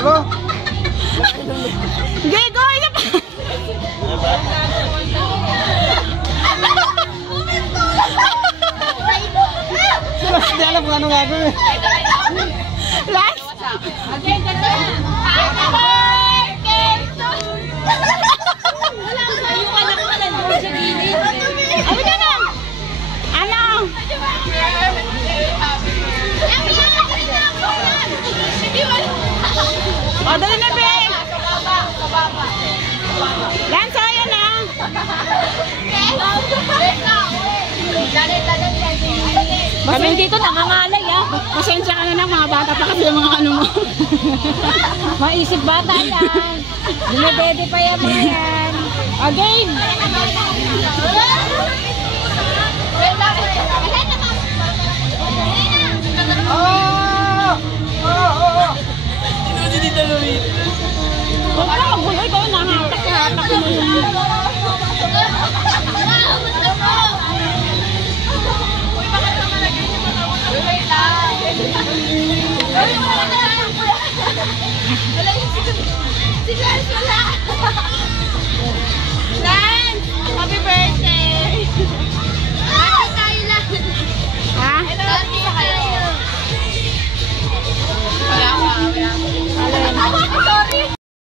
Ano? Gego, isa pa! Hindi alam kung anong gagawin. Last! Again, ganun. Happy birthday to you. Wala ka na yung anak ko nandun sa gilid. Ano ka na? Ano? O, dali na, be! Lance, ayan na! Kami dito nangangalay Pasensya ka na lang, mga bata pa kasi yung mga ano mo. Maisip bata yan. Dinedede pa yan mga yan. Again! Oh!